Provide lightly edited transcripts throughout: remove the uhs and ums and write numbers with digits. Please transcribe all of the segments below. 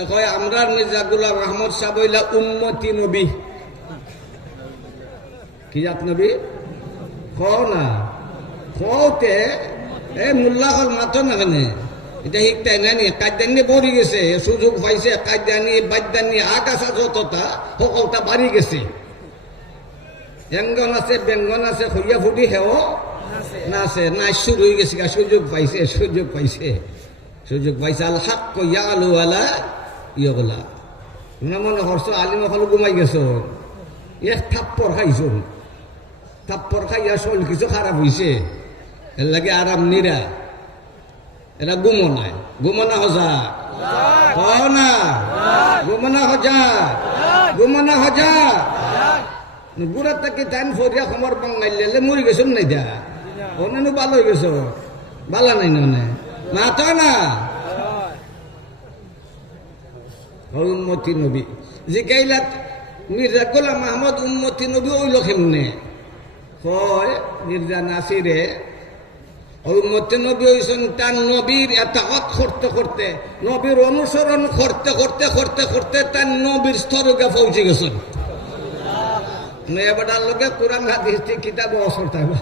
এখন আমরা মির্জা গোলাম আহমদ সাহেব হইলা উম্মতি নবী। কি জাত নবী কও না, কওতে এই মোল্লা হল মাতো না কেনে এটা শিখতাই নানি কাদ্যানি বড়ি গেছে, সুযোগ পাইছে কাদ্যানি বাদ্যানি আকাশা যতটা সকলটা বাড়ি গেছে। এঙ্গন আছে বেঙ্গন আছে হইয়া ফুটি হেও না আছে নাই শুরু হয়ে গেছে, সুযোগ পাইছে সুযোগ পাইছে সুযোগ পাইছে। আল হাক কইয়া আলু আলা ইয়গলা না মনে হরছ আলিম হল ঘুমাই গেছ, এক থাপ্পর খাইছ, থাপ্পর খাইয়া শরীর কিছু খারাপ হয়েছে, এর লাগে আরাম নিরা এরা ঘুমনায় ঘুমনা হজা না ঘুমনা হজা ঘুমনা হজা বুড়া তাকে টাইম ফরিয়া খবর বাঙাইলে মরি গেছ নাই দা অন্য ভালো হয়ে গেছ ভালো নাই নে না তো না উম্মতি নবী জিকাইলা মির্জা গোলাম আহমদ উম্মতি নবী ওই লক্ষেমনে হয় মির্জা নাসিরে উম্মতি নবী হইছেন তার নবীর এতাআত করতে করতে নবীর অনুসরণ করতে করতে করতে করতে তার নবীর স্তরে পৌঁছে গেছেন। এবার লোকে কোরআন হাদিস কিতাব অসর থাকবা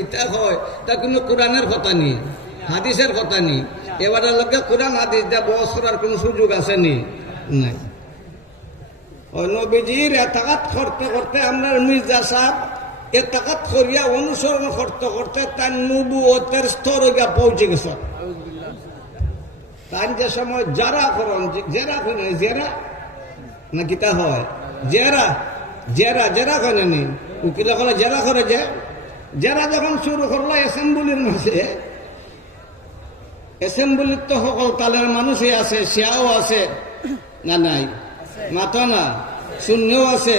এটা হয় তা কোনো কোরআনের কথা নেই, হাদিসের কথা নেই। এবার লোকে কোরআন হাদিস যা বস করার কোন সুযোগ আছে নি নাই। নবীজির এতাআত করতে করতে আমরা মির্জা সাহেব এতাআত করিয়া অনুসরণ করতে করতে তার নবুয়তের স্তরে গিয়া পৌঁছে গেছে। তার যে সময় যারা করেন জেরা করেন জেরা না কিতা হয় জেরা জেরা জেরা করেনি উকিল হলে জেরা করে যে জেরা যখন শুরু করলো অ্যাসেম্বলির মাঝে, অ্যাসেম্বলির তো সকল কালের মানুষই আছে, শিয়াও আছে না নাই মাতো না শূন্যও আছে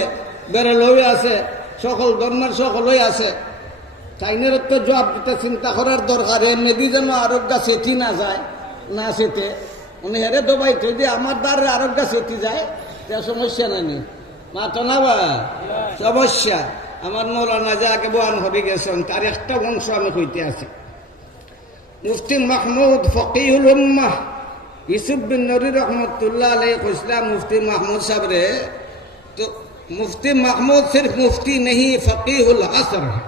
বেরলও আছে, সকল ধর্মের সকলই আছে। চাইনের তো জবাব দিতে চিন্তা করার দরকার, এমনি যেন আরোগ্য সেটি না যায় না সেতে উনি হেরে দবাইতে যে আমার দ্বারে আরোগ্য সেটি যায় তা সমস্যা নাই মাতো না বা সমস্যা। আমার মৌলানা যে আগে বয়ান হয়ে গেছেন তার একটা অংশ আমি কইতে আছি। মুফতি মাহমুদ ফকিহুল উম্মাহ ইউসুফ বিন নূরি রহমতুল্লাহ আলাইহি কইসলাম মুফতি মাহমুদ সাহেব রে, তো मुफ्ती महमूद सिर्फ मुफ्ती नहीं फकीहुल असर है।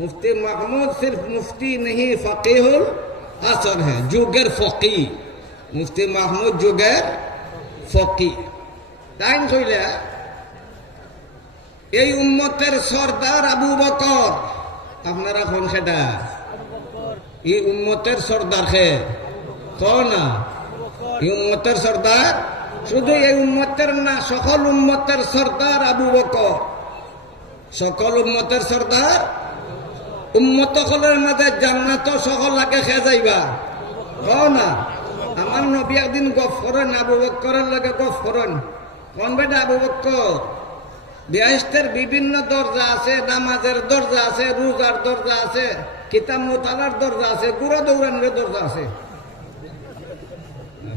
मुफ्ती महमूद सिर्फ मुफ्ती नहीं फकीहुल असर है, जुगर फकी। मुफ्ती महमूद जुगर फकी টাইম কইলা এই উম্মতের সর্দার আবু বকর। আপনারা কোন সেটা এই উম্মতের সর্দার খে কও না, এই উম্মতের সর্দার শুধু এই উম্মতের না সকল উম্মতের সর্দার আবু বকর, সকল উম্মতের সর্দার। উম্মত সকলের মাঝে জান্নাত সকল আগে খেয়ে যাইবা কও না। আমার নবী একদিন গফ করেন আবু বকরের লাগে গফ করেন কোন বেটা আবু বকর বেহেশতের বিভিন্ন দরজা আছে, নামাজের দরজা আছে, রোজার দরজা আছে, কিতাব মুতালার দরজা আছে, গুড়া দৌড়ানোর দরজা আছে,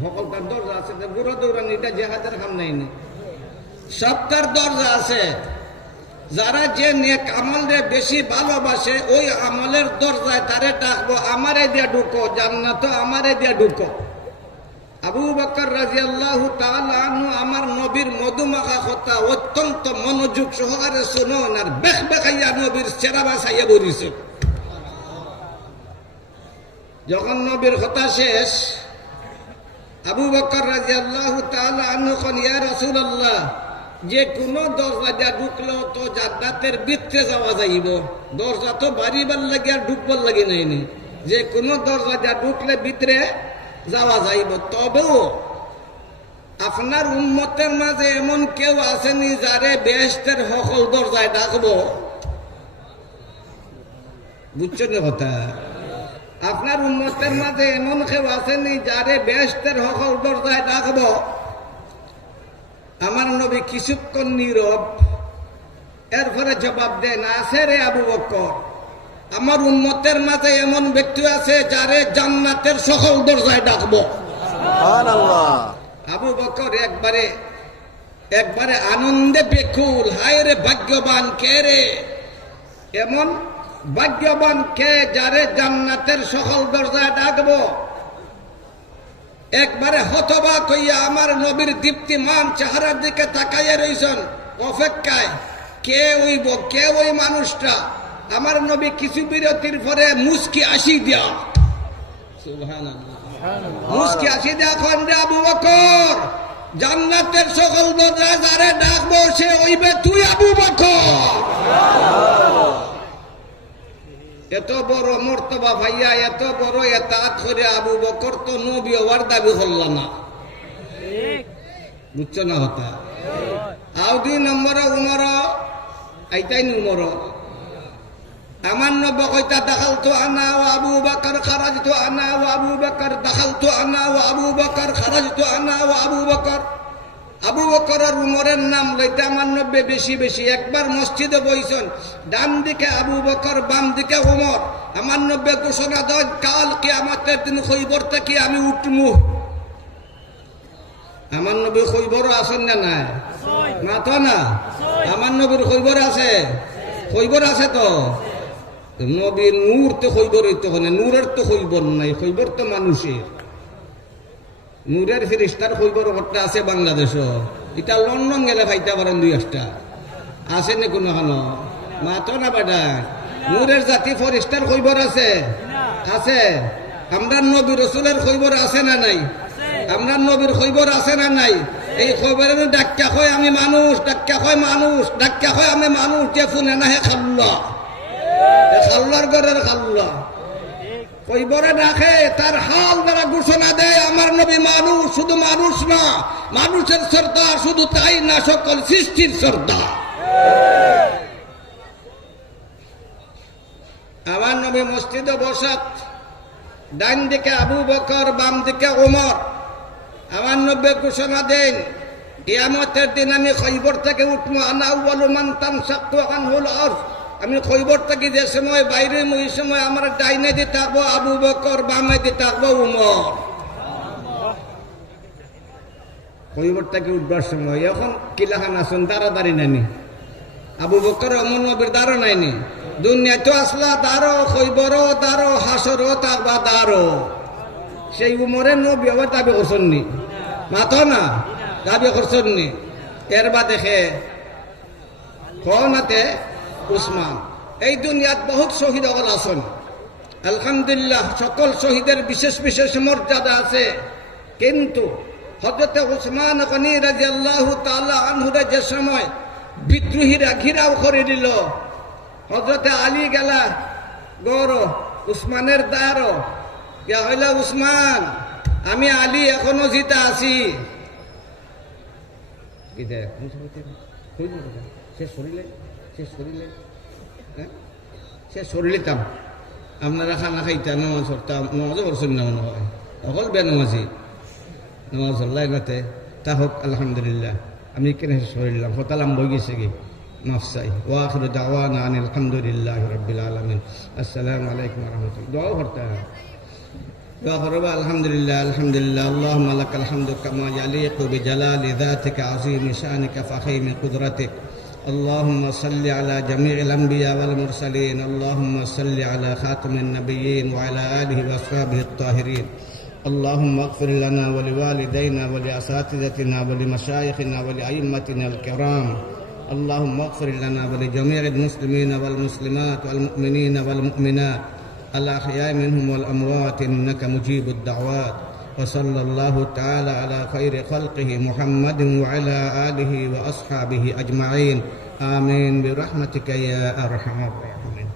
সকলটার দরজা আছে। গুড়া দৌড়ানি এটা জেহাদের কাম নাই, সবটার দরজা আছে। যারা যে নেক আমল রে বেশি ভালোবাসে ওই আমলের দরজায় তারে ডাকবো, আমারে দিয়া ঢুকো জান্নাত, আমারে দিয়া ঢুকো। আবু বকর রাদিয়াল্লাহু তাআলা আনহু আমার নবীর মধুমাখা কথা অত্যন্ত মনোযোগ সহকারে শুনুন আর বেখ বেখাইয়া নবীর চেহারা বাছাইয়া বলিছে। যখন নবীর কথা শেষ আবু বকর রাদিয়াল্লাহু তাআলা আনহু কোন ইয়া রাসূলুল্লাহ, যে কোনো দরজা দিয়া ঢুকলেও তো জান্নাতের ভিতরে যাওয়া যাইব, দরজা তো বাড়িবার লাগে আর ঢুকবার লাগে নাই, যে কোনো দরজা দিয়া ঢুকলে ভিতরে যাওয়া যাইব। তবেও আপনার উম্মতের মাঝে এমন কেউ আসেনি যারে বেহেশতের সকল দরজায় ডাকবো? বুঝছেন কথা? আপনার উম্মতের মাঝে এমন কেউ আসেনি যারে বেহেশতের সকল দরজায় ডাকবো? আমার নবী কিছুক্ষণ নীরব, এরপরে জবাব দেন, আছে রে আবু বকর, আমার উম্মতের মাঝে এমন ব্যক্তি আছে যারে জান্নাতের সকল দরজায় ডাকবো। সুবহানাল্লাহ। আবু বকর একবারে আনন্দে বেকুল, হায় রে ভাগ্যবান কে রে, এমন ভাগ্যবান কে যারে জান্নাতের সকল দরজায় ডাকবো। একবারে হতবাক হইয়া আমার নবীর দীপ্তিমান চেহারার দিকে তাকাইয়া রইছেন অপেক্ষায়, কে হইব, কে ওই মানুষটা। আমার নবী কিছু বিরতির পরে মুস্কি আসি দিয়া, সুবহানাল্লাহ, মুস্কি আসি দিয়া কোন রে আবু বকর, জান্নাতের সকল দরজা যারে ডাকবো সে হইবে তুই আবু বকর। এত বড় মর্তবা ভাইয়া, এত বড় এতাত করে আবু বকর তো নবী হওয়ার দাবি করল না, বুঝছো না হতা। আও 2 নম্বর উমর, আইতাই উমর। আমার নবী কইতা দাখালতু আনা ওয়া আবু বকর খারাজতু আনা ওয়া আবু বকর, দাখালতু আনা ওয়া আবু বকর খারাজতু আনা ওয়া আবু বকর। আবু বকর আর উমরের নাম লইতে আমার নবী বেশি বেশি। একবার মসজিদে বইছেন, ডান দিকে আবু বকর, বাম দিকে উমর। আমার নবী ঘোষণা দেন, কাল কিয়ামতের দিন খৈবর থেকে আমি উঠমু। আমার নবী খৈবরও আছেন না নাই? মাথা না, আমার নবীর খৈবর আছে, খৈবর আছে তো। নবীর নূর তো খৈবর হইতে হয় না, নূরের তো খৈবর নাই, খৈবর তো মানুষের। নূরের ফিরিস্তার খৈবর ঘটনা আছে বাংলাদেশও, এটা লন্ডন গেলে ভাইতে পারেন 2-1টা আছে না কোনো খানো, মাতো না বেটা। নূরের জাতি ফরিস্তার খৈবর আছে, আছে। আমরা নবী রসুলের খৈবর আছে না নাই? আমরা নবীর খৈবর আছে না নাই? এই খবরের ডাক্কা হয় আমি মানুষ, ডাক্কা হয় মানুষ, ডাক্কা হয় আমি মানুষ, যে ফুনে না হে খাল্লা, খাল্লার ঘরের খাল্লা খৈবরে ডাকে, তার হাল দ্বারা ঘোষণা দেয় আমার নবী মানুষ, শুধু মানুষ না, মানুষের সর্দার, শুধু তাই না সকল সৃষ্টির সর্দার। আমার নবী মসজিদে বসাত, ডান দিকে আবু বকর, বাম দিকে ওমর। আমার নবী ঘোষণা দেন, কিয়ামতের দিন আমি খৈবর থেকে উঠবো, আনা আউয়ালু মান তানশাক্কু আনহুল আরদ। আমি খৈবর থেকে যে সময় বাইরে ওই সময় আমার ডাইনে দিয়ে থাকবো আবু বকর, বামে দিয়ে থাকবো উমর। খৈবর থেকে উঠবার সময় এখন কিলাখান আসুন, দাঁড়াদাঁড়ি নাইনি, আবু বকর অমর নবীর দাঁড়ো নাইনি। দুনিয়া তো আসলা দাঁড়ো, খৈবরও দাঁড়ো, হাসরও থাকবা দাঁড়ো। সেই উমরে নবী আবার দাবি করছেননি, মাথো না দাবি করছেননি। এর বা দেখে কনাতে উসমান। এই দুনিয়াত বহুত শহীদ হল আছেন, আলহামদুলিল্লাহ, সকল শহীদের বিশেষ বিশেষ মর্যাদা আছে। কিন্তু হযরতে উসমান গনি রাদিয়াল্লাহু তাআলা আনহুরে যে সময় বিদ্রোহীরা ঘিরাও করে দিল, হযরতে আলী গেলা গৌর উসমানের দাঁড়ো, ইয়া হইল উসমান, আমি আলী এখনো জিতা আছি। সে শরীরতাম আপনারা খানা খাইতাম, নামাজ পড়তাম, নামাজও পড়ছেন না মনে হয়, অকল বেনামাজি নামাজ আল্লাহতে তা হোক আলহামদুলিল্লাহ। আমি কেন শরীরলাম হতালাম বই গেছে কি মাফসাই। ওয়া আখিরু দাওয়ানা আনিল হামদুলিল্লাহি রাব্বিল আলামিন। আসসালামু আলাইকুম ওয়া রাহমাতুল্লাহ। দোয়া করতে দোয়া করবা আলহামদুলিল্লাহ, আলহামদুলিল্লাহ। আল্লাহুম্মা লাকাল হামদু কামা ইয়ালিকু বিজালালি যাতিকা আযীমি শানিকা ফাখীমি কুদরাতিক। اللهم صل على جميع الأنبياء والمرسلين. اللهم صل على خاتم النبيين وعلى آله وأصحابه الطاهرين. اللهم اغفر لنا ولوالدينا ولأساتذتنا ولمشايخنا ولأئمتنا الكرام. اللهم اغفر لنا ولجميع المسلمين والمسلمات والمؤمنين والمؤمنات الأحياء منهم والأموات إنك مجيب الدعوات. وصلى الله تعالى على خير خلقه محمد وعلى آله وأصحابه أجمعين. آمين برحمتك يا أرحم الراحمين.